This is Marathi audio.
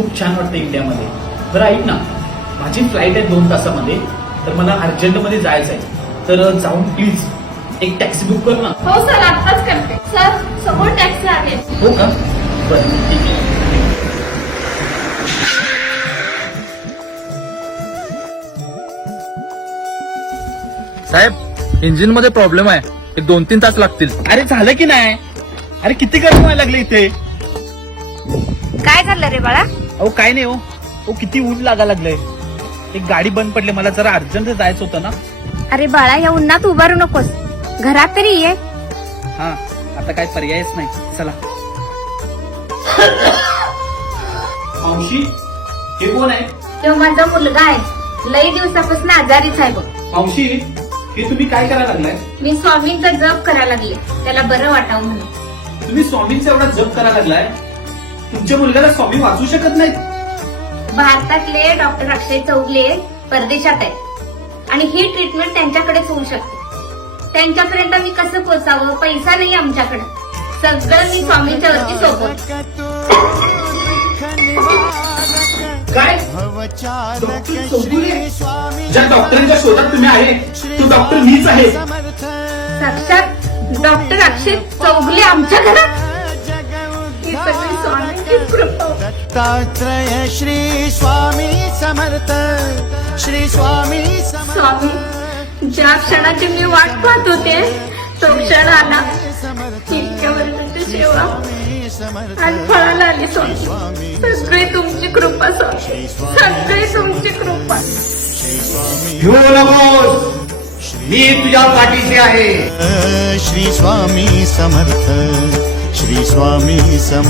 खूप छान वाटतं इंडियामध्ये. बरं ऐक ना, माझी फ्लाईट आहे 2 तासामध्ये, तर मला अर्जंटमध्ये जायचं आहे. तर जाऊन प्लीज एक टॅक्सी बुक कर ना. हो सर, आत्ताच करते. सर, समोर टॅक्सी आहे. हो का? बरं ठीक आहे. साहेब, इंजिन मध्ये प्रॉब्लेम आहे. एक 2-3 तास लागतील. अरे झालं की नाही? अरे किती गरम व्हायला लागले इथे. काय झालं रे बाळा? अहो काय नाही हो किती ऊन लागायला लागलंय. एक गाडी बंद पडली, मला जरा अर्जंट जायचं होतं ना. अरे बाळा, या उन्हात उभारू नकोस, घरात तरी ये. हा, आता काय पर्यायच नाही. चला. मावशी, हे कोण आहे? तो माझा मुलगा आहे, लई दिवसापासून आजारीच आहे बघ. मावशी, हे तुम्ही काय करायला लागलाय? मी स्वामींचा जप करायला लागले, त्याला बरं वाटावं म्हणून. तुम्ही स्वामींचा एवढा जप करायला लागलाय? तुमच्या मुलग्याला स्वामी वाचू शकत नाहीत? भारतातले डॉक्टर अक्षय चौगले परदेशात आहेत आणि ही ट्रीटमेंट त्यांच्याकडेच होऊ शकते. त्यांच्यापर्यंत मी कसं पोचावं? पैसा नाही आमच्याकडे. सगळं मी स्वामींच्या वरती सोबत. काय? डॉक्टर चौगुले? ज्या डॉक्टरांच्या शोधात तुम्ही आहे, तो डॉक्टर मीच आहे. साक्षात डॉक्टर अक्षय चौगले आमच्या घरात? ही सगळी स्वामींचीच कृपा. दत्तात्रय श्री स्वामी समर्थ, श्री स्वामी स्वामी, ज्या क्षणाची मी वाट पाहत होते तो क्षण आला. इतक्या वर्षांची सेवा आणि फळाला आली स्वामी. सगळी तुमची कृपा स्वामी, सगळी तुमची कृपा. भिऊ नकोस, मी तुझ्या पाठीशी आहे. श्री स्वामी समर्थ, श्री स्वामी समर्थ.